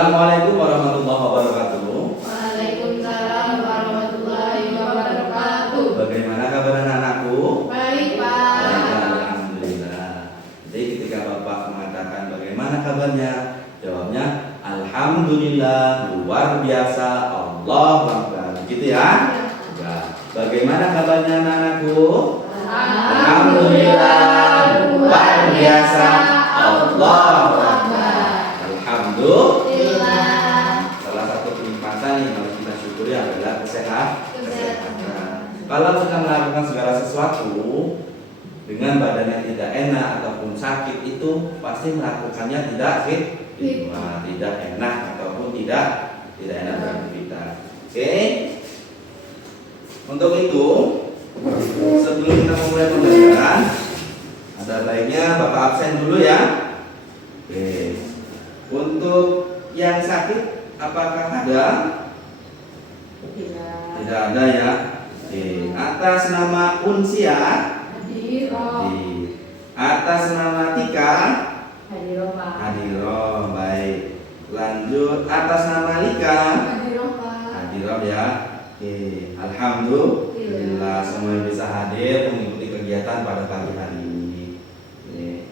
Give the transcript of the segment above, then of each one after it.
Assalamualaikum warahmatullahi wabarakatuh. Waalaikumsalam warahmatullahi wabarakatuh. Bagaimana kabar anak-anakku? Baik, Pak. Alhamdulillah. Jadi ketika Bapak mengatakan bagaimana kabarnya, jawabnya alhamdulillah, luar biasa, Allah Akbar. Gitu ya? Ya. Bagaimana kabarnya anak-anakku? Alhamdulillah, luar biasa, Allah Akbar. Alhamdulillah. Salah satu kenikmatan yang harus kita syukuri adalah kesehatan. Kalau kita melakukan segala sesuatu dengan badannya tidak enak ataupun sakit, itu pasti melakukannya tidak fit, tidak enak ataupun tidak enak bagi kita. Oke. Untuk itu, sebelum kita memulai pembelajaran, ada baiknya Bapak absen dulu ya. Oke. Untuk yang sakit, apakah ada? Tidak ada ya. Oke. Atas nama Unsia, atas nama Tika, Hadiroh. Baik. Lanjut atas nama Lika, Hadiroh ya. Oke. Alhamdulillah semua yang bisa hadir mengikuti kegiatan pada pagi hari ini. Oke.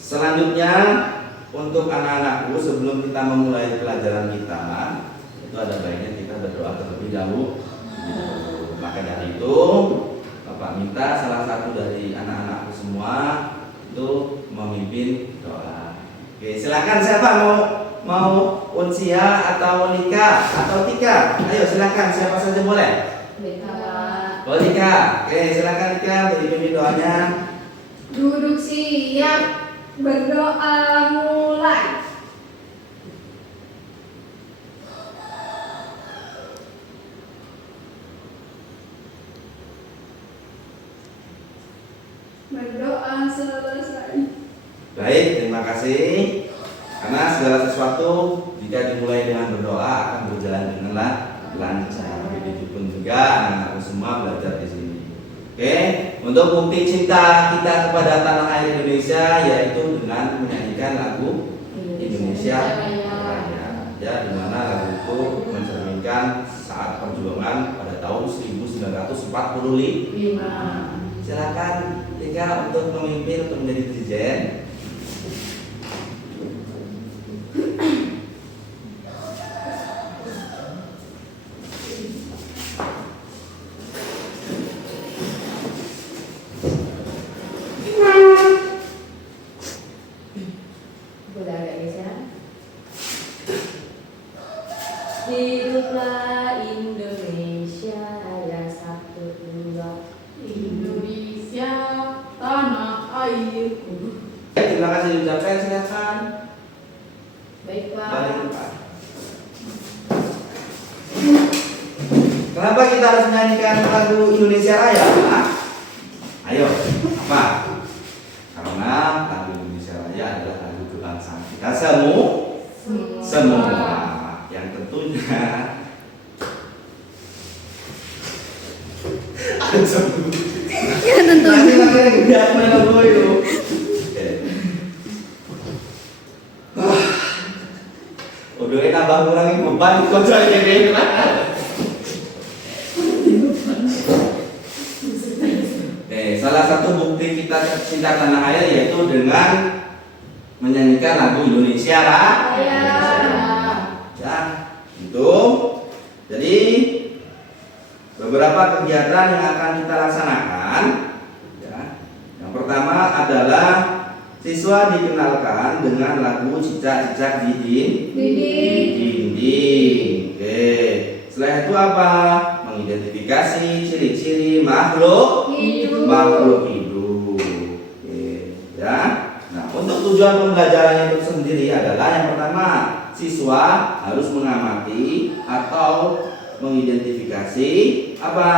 Selanjutnya, untuk anak-anakku, sebelum kita memulai pelajaran kita, itu ada baiknya kita berdoa terlebih dahulu. Maka dari itu, Bapak minta salah satu dari anak-anakku semua itu memimpin doa. Oke, silakan siapa mau Unsia atau Lika atau Tika? Ayo silakan, siapa saja boleh. Oh, Lika. Oke, silakan Lika beri doanya. Duduk siap. Berdoa mulai. Berdoa selesai. Baik, terima kasih. Karena segala sesuatu jika dimulai dengan berdoa akan berjalan dengan lancar. Begitu pun juga anak-anakku semua belajar di sini. Oke, untuk bukti cinta kita kepada tanah air Indonesia yaitu dengan menyanyikan lagu Indonesia Raya. Ya, di mana lagu itu mencerminkan saat perjuangan pada tahun 1945. Silakan Tika untuk memimpin, untuk menjadi dirjen. Hiduplah Indonesia Raya, 1, 2. Indonesia tanah airku. Terima kasih diucapkan, silakan. Baik, Pak. Balik, Pak. Kenapa kita harus menyanyikan lagu Indonesia Raya? Pak? Ayo, apa? Karena lagu Indonesia Raya adalah lagu kebangsaan kita semua. Yang tentunya Ya tentu. Udah tambah ngurangin beban kontrol ini. Salah satu bukti kita cinta tanah air yaitu dengan menyanyikan lagu Indonesia Raya. Ya, itu. Jadi beberapa kegiatan yang akan kita laksanakan. Ya. Yang pertama adalah siswa dikenalkan dengan lagu Cicak-cicak di dinding. Oke. Setelah itu apa? Mengidentifikasi ciri-ciri makhluk hidup. Oke. Ya. Nah, untuk tujuan pembelajaran itu sendiri adalah yang pertama, siswa harus mengamati atau mengidentifikasi apa?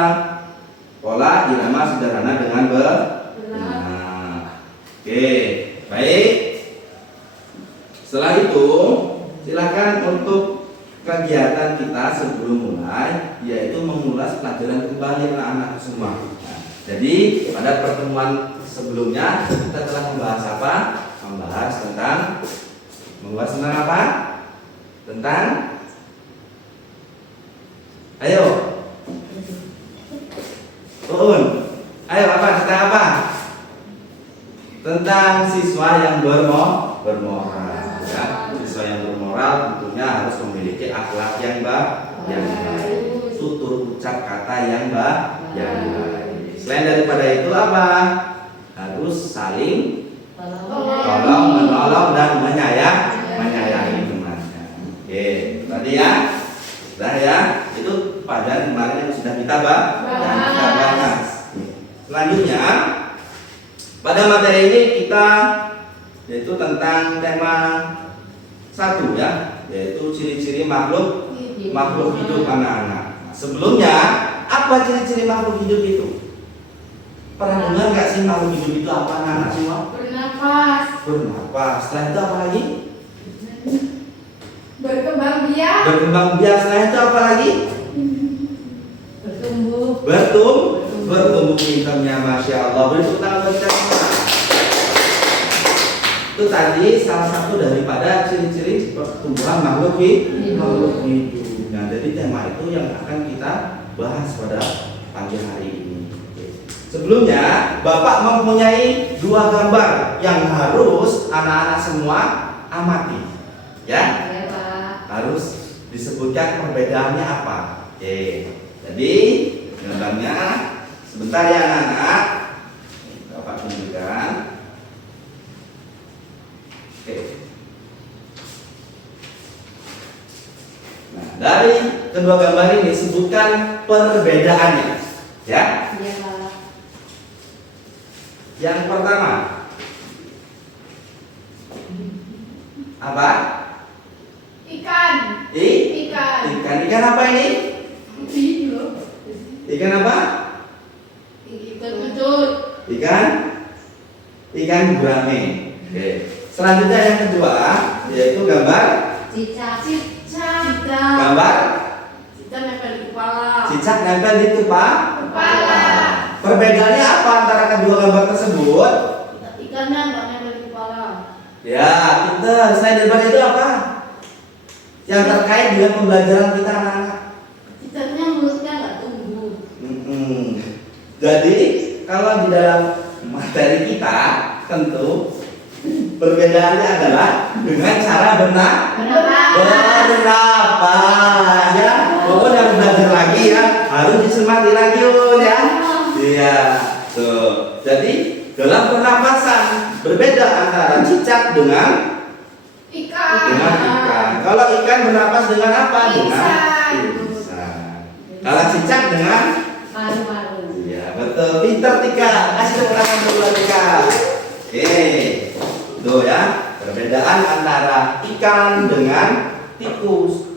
Pola irama sederhana dengan benar. Oke, baik. Setelah itu, silakan untuk kegiatan kita sebelum mulai, yaitu mengulas pelajaran kembali anak-anak semua. Nah, jadi pada pertemuan sebelumnya kita telah membahas apa? Membahas tentang apa? Tentang? Ayo. Uun. Ayo apa? Tentang apa? Tentang siswa yang bermoral. Ya. Siswa yang bermoral tentunya harus memiliki akhlak yang baik. Tutur ucap kata yang baik. Selain daripada itu apa? Harus saling tolong, menolong dan menyayangi temannya. Oke, tadi ya. Sudah ya. Itu pada kemarin yang sudah kita bahas. Selanjutnya pada materi ini kita yaitu tentang tema 1 ya, yaitu ciri-ciri makhluk hidup anak-anak. Nah, sebelumnya apa ciri-ciri makhluk hidup itu? Pernah dengar nggak sih makhluk hidup itu apa anak-anak semua? Bernapas. Setelah itu apa lagi? Berkembang biak. Berkembang biak. Setelah itu apa lagi? Bertumbuh pintarnya, masya Allah. Beri tepuk tangan buat kita semua. Itu tadi salah satu daripada ciri-ciri pertumbuhan makhluk hidup. Nah, jadi tema itu yang akan kita bahas pada pagi hari ini. Sebelumnya, Bapak mempunyai 2 gambar yang harus anak-anak semua amati. Ya? Ya, Pak. Harus disebutkan perbedaannya apa. Oke. Jadi, gambarnya sebentar ya anak-anak. Bapak tunjukkan. Oke. Nah, dari kedua gambar ini sebutkan perbedaannya. Ya? Iya, Pak. Yang pertama apa? Ikan. Ikan apa ini? Ikan apa? Ikan kecut. Ikan gurame. Oke. Selanjutnya yang kedua yaitu gambar Cicak. gambar Cicak nempel di kepala. cicak nempel di Kepala. Perbedaannya apa antara kedua gambar tersebut? Ikannya nggak nempel di kepala. Ya, pintar. Selain daripada itu apa? Yang terkait dengan pembelajaran kita anak-anak. Cicaknya mulutnya nggak tumbuh. Jadi kalau di dalam materi kita tentu perbedaannya adalah dengan cara bernapas ya. Pokoknya harus belajar lagi ya, harus disemati lagi ya. Iya, tuh. Jadi dalam pernapasan berbeda antara cicak dengan ikan. Kalau ikan bernapas dengan apa? Dengan insang. Kalau cicak dengan Paru-paru. iya, betul. Pintar Tika. Kasih tepuk tangan dulu Tika. Oke. Tuh ya, perbedaan antara ikan dengan tikus.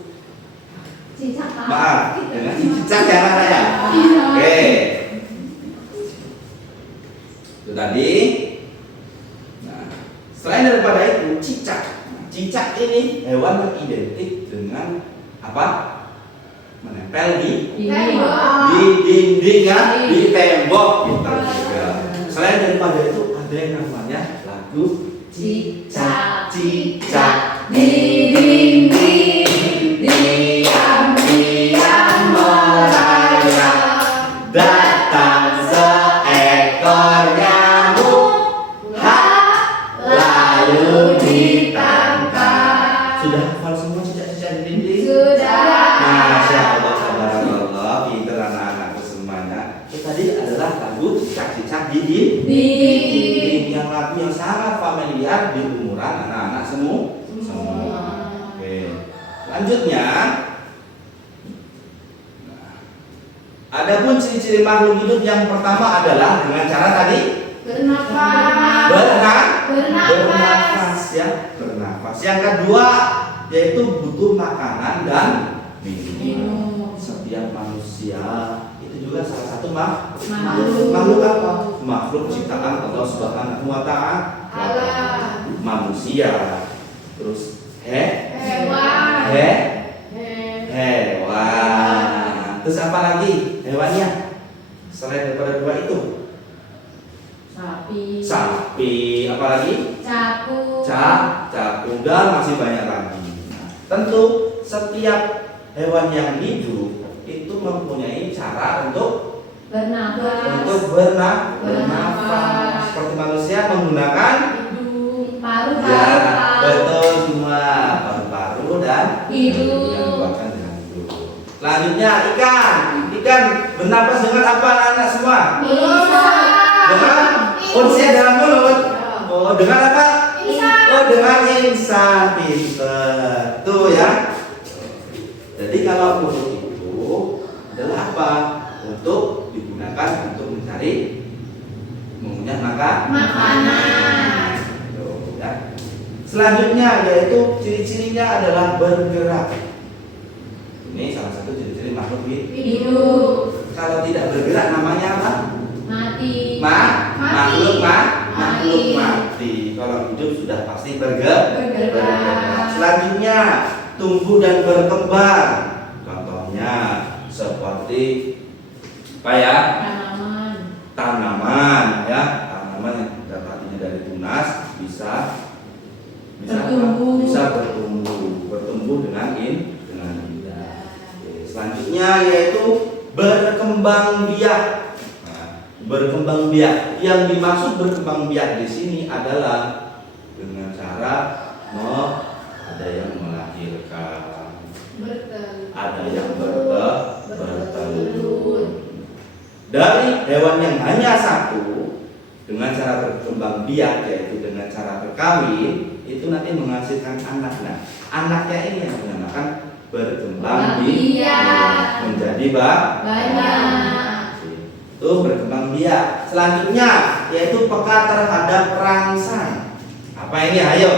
Cicak. Maaf, dengan cicak ya anak ya. Iya. Oke. Itu tadi. Nah, selain daripada itu, cicak. Cicak ini hewan yang identik dengan apa? Menempel di dinding ya, di tembok gitu juga. Selain daripada itu ada yang namanya lagu Cicak, cicak di dinding, diam-diam merayap, datang seekor nyamuk, lalu ditangkap. Sudah hafal semua cicak-cicak di dinding? Masya Allah, tabarakallah, pintar anak-anakku semuanya. Itu tadi adalah lagu cicak-cicak di dinding, yang lagu yang sangat familiar di umuran anak-anak semua. Oke. Selanjutnya, adapun ciri-ciri makhluk hidup yang pertama adalah dengan cara tadi bernafas ya, bernafas. Yang kedua yaitu butuh makanan dan minum. Setiap manusia itu juga salah satu makhluk apa? Makhluk ciptaan Allah Subhanahu wa Ta'ala. Manusia. Terus hewan. Terus apa lagi hewannya? Selain daripada dua itu? Sapi. Apa lagi? Capung. Capung dan masih banyak lagi. Nah, tentu setiap hewan yang hidup itu mempunyai cara untuk bernafas, bernafas. Seperti manusia menggunakan hidung, ya, betul semua, paru-paru dan hidung. yang dibuatkan dengan hidung. Selanjutnya ikan bernafas dengan apa anak-anak semua? Dengan unsur dalam mulut. Oh, dengan apa? Oh, dengan insan. Pinter. Tuh ya. Jadi kalau mulut itu adalah apa? Untuk digunakan untuk mencari mengunyah Makanan. Tuh, ya. Selanjutnya yaitu ciri-cirinya adalah bergerak. Ini salah satu ciri-ciri makhluk hidup. Hidup. Kalau tidak bergerak namanya apa? Mati. Makhluk Mati. mati. Kalau hidup sudah pasti bergerak. Bergerak. Selanjutnya tumbuh dan berkembang. Contohnya seperti apa ya? Tanaman ya, tanaman yang tadinya dari tunas bisa Bertumbuh. bertumbuh dengan indah. Oke, selanjutnya yaitu berkembang biak. Nah, berkembang biak. Yang dimaksud berkembang biak di sini adalah dengan cara ada yang melahirkan, ada yang bertelur. Dari hewan yang hanya satu dengan cara berkembang biak yaitu dengan cara berkawin itu nanti menghasilkan anak. Nah, anaknya ini yang dinamakan berkembang biak menjadi banyak. itu berkembang biak. Selanjutnya yaitu peka terhadap rangsang. Apa ini? Ayo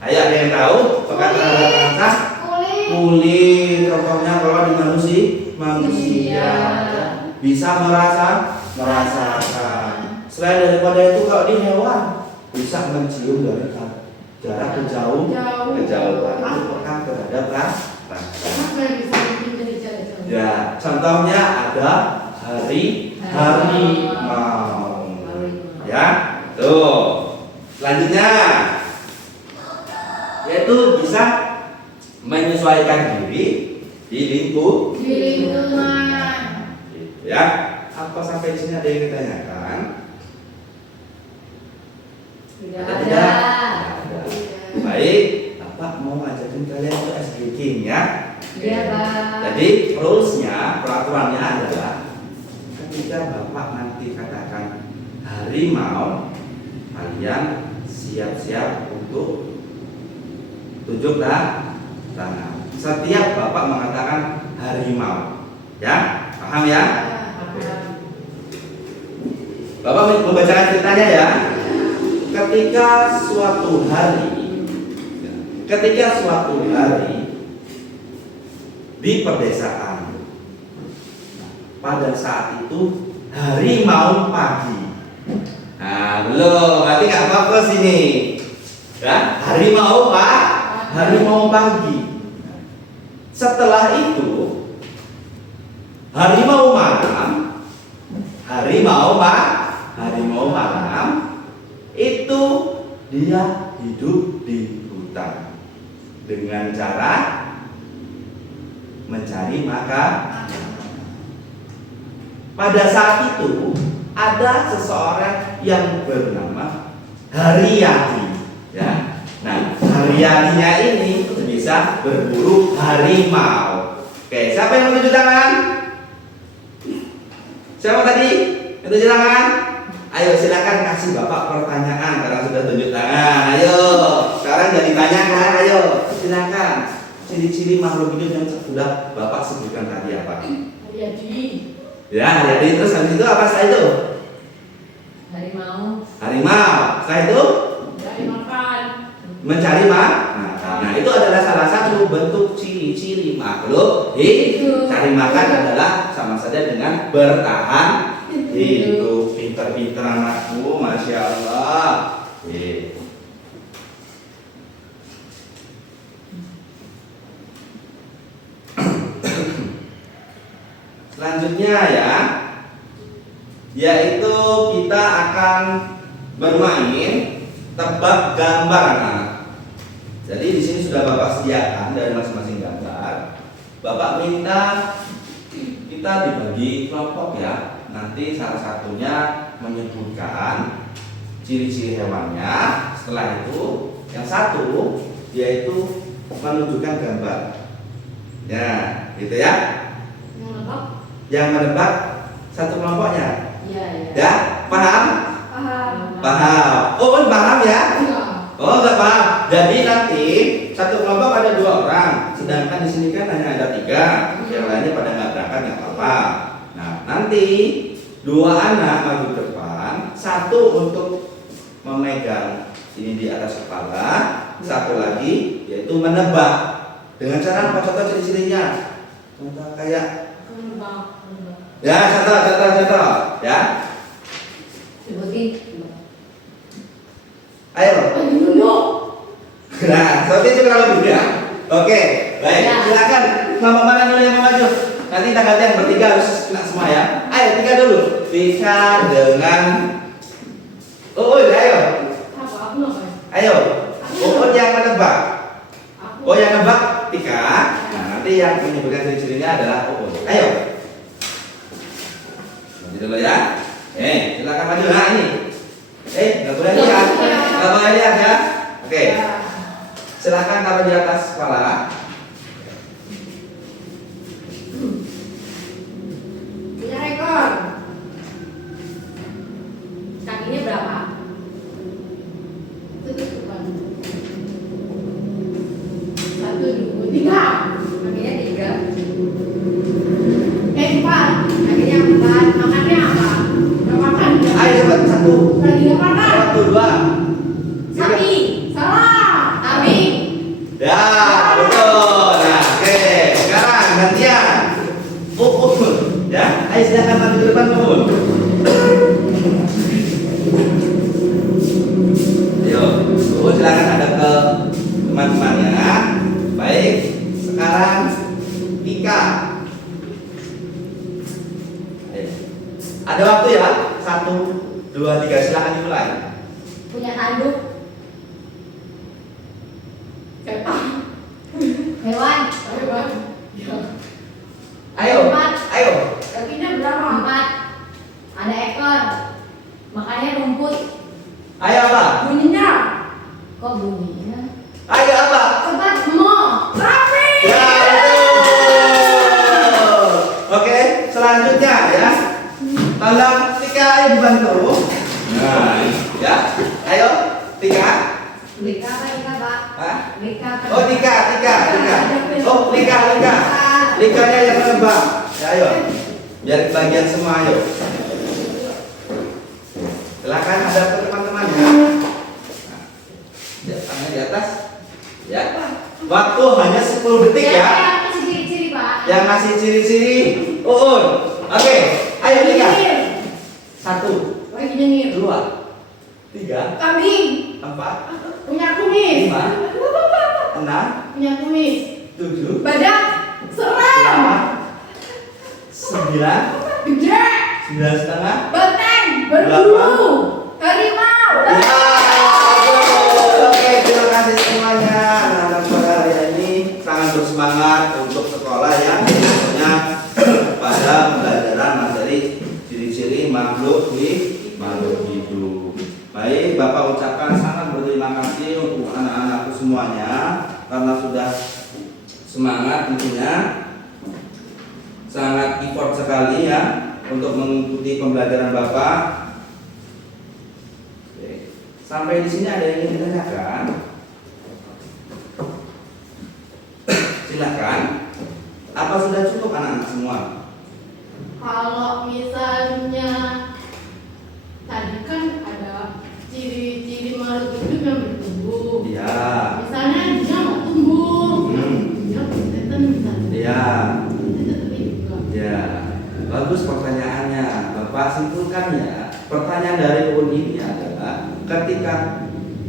ada yang tahu peka terhadap rangsang? Kulit. Contohnya kalau di manusia bisa merasakan. Selain daripada itu kalau di hewan bisa mencium dari jarak kejauhan. Itu peka terhadap rangsang. Ya, contohnya ada harimau. Ya, tuh. Selanjutnya yaitu bisa menyesuaikan diri di lingkungan. Gitu ya. Apa sampai di sini ada yang ditanyakan? Tidak Ada ada. tidak? Ada. Baik, Bapak mau ngajarin kalian untuk SBG ya. Iya, Pak. Jadi rulesnya, peraturannya adalah ketika Bapak nanti katakan harimau, kalian siap-siap untuk tunjuk tangan. Setiap Bapak mengatakan harimau, ya, paham ya? Bapak membacakan ceritanya ya. Ketika suatu hari di pedesaan, pada saat itu harimau pagi. Nah, belum, berarti nggak fokus ini. Ya, harimau pagi. Setelah itu harimau malam itu dia hidup di hutan dengan cara mencari makan. Pada saat itu ada seseorang yang bernama Haryadi. Ya. Nah, Haryadinya ini bisa berburu harimau. Oke, siapa yang menunjuk tangan? Siapa tadi? Yang tunjuk tangan? Ayo silakan kasih Bapak pertanyaan karena sudah tunjuk tangan. Ayo, sekarang jadi tanyakan. Ayo, silakan. Ciri-ciri makhluk hidup yang sudah Bapak sebutkan tadi apa? Ya, jadi terus habis itu apa setelah itu? Harimau. Setelah itu mencari makan. Nah, itu adalah salah satu bentuk ciri-ciri makhluk hidup. Cari makan adalah sama saja dengan bertahan hidup. Pinter-pinter anakku, masya Allah. Selanjutnya ya, yaitu kita akan bermain tebak gambar anak. Jadi di sini sudah Bapak sediakan dari masing-masing gambar. Bapak minta kita dibagi kelompok ya. Nanti salah satunya menyebutkan ciri-ciri hewannya. Setelah itu yang satu yaitu menunjukkan gambar. Ya, gitu ya. Yang menebak satu kelompoknya. Iya, iya. Ya, paham? Paham. Paham. Oh, paham ya? Iya. Oh, enggak paham. Jadi nanti satu kelompok ada 2 orang, sedangkan di sini kan hanya ada 3. Yang lainnya pada nggak berangkat nggak apa-apa. Nah, nanti 2 anak maju ke depan, satu untuk memegang ini di atas kepala, satu lagi yaitu menebak. Dengan cara apa? Contoh ciri-cirinya. Contoh kayak ya, contoh ya. Sebutin. Ayo. Nah, seperti itu kurang lebih ya. Oke, baik. Ya. Silakan kelompok mana dulu yang mau maju? Nanti kita gantian bertiga harus kena semua ya. Ayo 3 dulu. Tika dengan ayo. Ayo. Yang menebak. Oh, yang nebak Tika. Nah, nanti yang menyebutkan ciri-cirinya adalah Ayo. Maju dulu ya. Silakan maju. Nah, ini. Nggak boleh lihat. Nggak boleh lihat ya. Oke. Silakan taruh di atas kepala. 3 ekor. Kakinya berapa? Tutupan. 1, 2, 3. Kakinya 3. 4. Kakinya 4. Makannya apa? Nggak makan. Ayo cepat 1. Lagi nggak makan. 1, 2. Sapi. Salah. Kambing. Ya, betul. Nah, oke. Sekarang gantian. Ya, ayo silakan maju ke depan Uun. Ayo, Uun silakan hadap ke teman-temannya. Baik, sekarang Tika. Ayo. Ada waktu ya? 1, 2, 3. Silakan dimulai. Punya tanduk. Hewan. Ayo, ayo. Kakinya berapa? 4. Ada ekor. Makannya rumput. Ayo apa? Bunyinya. Kok bunyinya? Ayo apa? Cepat semua. Sapi. Ya, betul. Oke, selanjutnya ya. Tolong Tika ayo dibantu. Nah, ya. Ayo, Tika. Lika apa Lika, Pak? Hah? Lika apa? Oh, Tika. Oh, Lika. Likanya yang menebak. Ya, ayo. Biar kebagian semua, ayo. Silakan hadap ke teman-teman ya. Nah, tangannya di atas. Ya. Waktu hanya 10 detik ya. Kasih ciri-ciri, Pak. Yang ngasih ciri-ciri Uun. Oke, ayo Tika. 1, Lagi nyengir. 2, 3, Kambing. 4, Punya kumis. 5, 6, Punya kumis. 7, Badak. Serem. 9, Gede. 9,5. Banteng. Berbulu. Harimau. Ya, betul. Oke, terima kasih semuanya. Anak-anak sekolah hari ini sangat bersemangat untuk sekolah ya. Tentunya pada pembelajaran materi ciri-ciri makhluk hidup. Baik, Bapak ucapkan sangat berterima kasih untuk anak-anakku semuanya karena sudah semangat tentunya, sangat effort sekali ya untuk mengikuti pembelajaran Bapak. Oke. Sampai di sini ada yang ingin ditanyakan? Silakan. Apa sudah cukup anak-anak semua? Kalau misalnya tadi kan ada ciri-ciri makhluk hidup yang bertumbuh. Iya. Misalnya dia nggak tumbuh, dia kelihatan misalnya. Iya. Itu tetap juga. Ya. Bagus pertanyaannya. Bapak simpulkannya. Pertanyaan dari Uun ini adalah ketika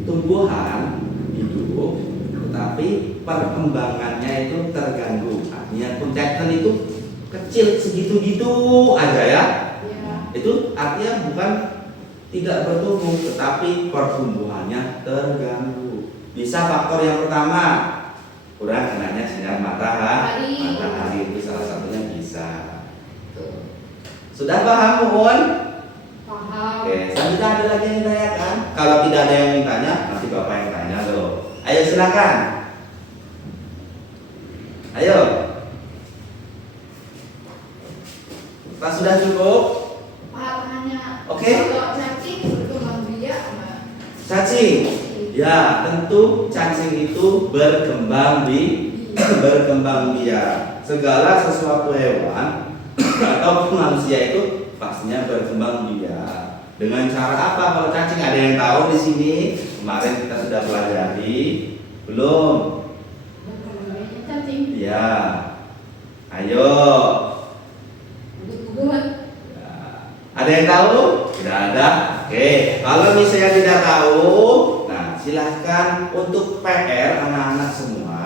tumbuhan hidup, tetapi perkembangannya itu terganggu. Artinya kuncatan itu kecil segitu-gitu aja ya. Ya. Itu artinya bukan tidak bertumbuh, tetapi pertumbuhannya terganggu. Bisa faktor yang pertama kurang kenanya sinar matahari. Matahari. Matahari itu salah satunya bisa. Tuh. Sudah paham, Muun? Paham. Oke, selanjutnya ada lagi yang ditanyakan. Kalau tidak ada yang ditanya, nanti Bapak yang tanya loh. Ayo silakan. Ayo. Pas sudah cukup? Pak hanya Oke. kalau cacing berkembang biak Pak. Cacing. Ya, tentu cacing itu berkembang biak. Segala sesuatu hewan atau manusia itu pastinya berkembang biak. Dengan cara apa kalau cacing? Ada yang tahu di sini? Kemarin kita sudah pelajari. Belum? Berkembang biaknya cacing. Ya. Ayo. Gut. Ya. Ada yang tahu? Tidak ada. Oke. Kalau misalnya tidak tahu, nah silahkan untuk PR anak-anak semua.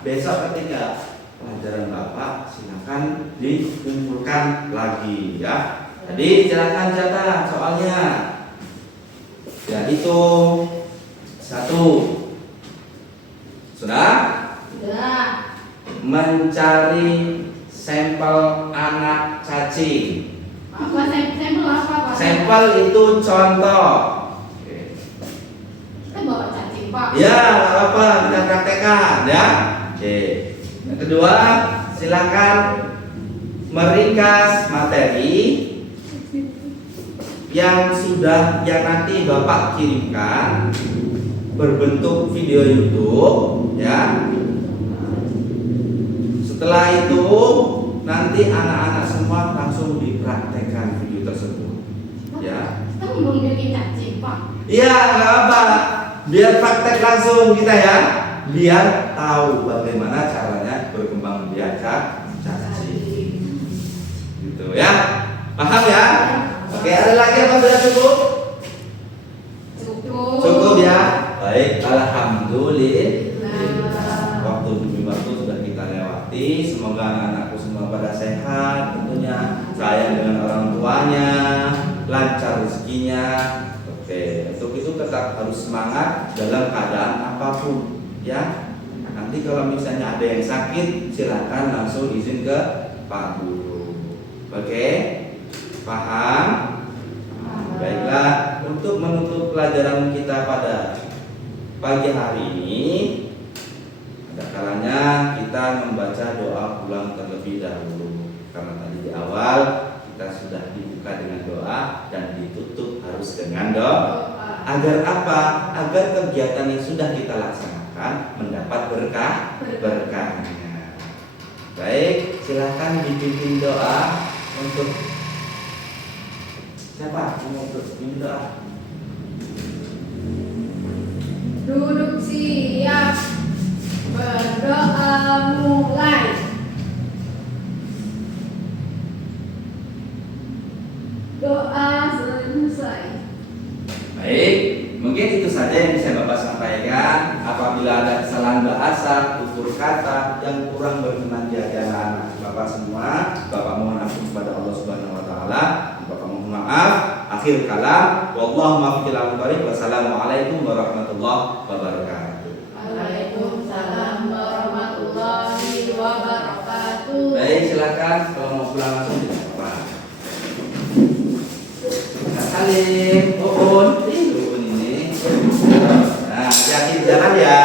Besok ketika pelajaran Bapak silahkan dikumpulkan lagi ya. Jadi silahkan catat soalnya. Ya itu 1. Sudah? Sudah. Mencari sampel anak cacing. Apa sampel apa Pak? Sampel itu contoh. Oke. Kita bawa cacing Pak. Ya, nggak apa-apa, kita praktekkan ya. Oke. Yang kedua, silakan meringkas materi yang nanti Bapak kirimkan berbentuk video YouTube ya. Setelah itu nanti anak-anak semua langsung dipraktekkan video tersebut ya. Kita belum bikin cacing Pak. Iya, nggak apa, biar praktek langsung kita ya, biar tahu bagaimana caranya berkembang biak cacing. Gitu ya, paham ya? Oke, ada lagi apa sudah cukup? Cukup. Cukup ya. Baik, alhamdulillah. Nah. Waktu demi waktu sudah kita lewati. Semoga anak-anakku semua pada sehat, tentunya sayang dengan orang tuanya, lancar rezekinya. Oke, untuk itu tetap harus semangat dalam keadaan apapun ya. Nanti kalau misalnya ada yang sakit, silakan langsung izin ke Pak Guru. Oke, paham? Baiklah, untuk menutup pelajaran kita pada pagi hari ini, ada kalanya kita membaca doa pulang terlebih dahulu. Karena tadi di awal kita sudah dibuka dengan doa dan ditutup harus dengan doa. Agar apa? Agar kegiatan yang sudah kita laksanakan mendapat berkahnya. Baik, silahkan dipimpin doa untuk siapa? Mau pimpin doa? Duduk siap. Berdoa mulai. Doa selesai. Baik, mungkin itu saja yang bisa Bapak sampaikan. Apabila ada kesalahan bahasa, tutur kata yang kurang berkenan di hati anak-anak Bapak semua, Bapak mohon ampun kepada Allah Subhanahu wa taala. Bapak mohon maaf. Akhir kalam, wallahu muwaffiq ila aqwamit. Wassalamualaikum warahmatullahi wabarakatuh. Waalaikumsalam warahmatullahi wabarakatuh. Baik, silakan kalau mau pulang langsung tidak apa-apa. Kak Salim, Uun ini. Nah, hati-hati di jalan ya.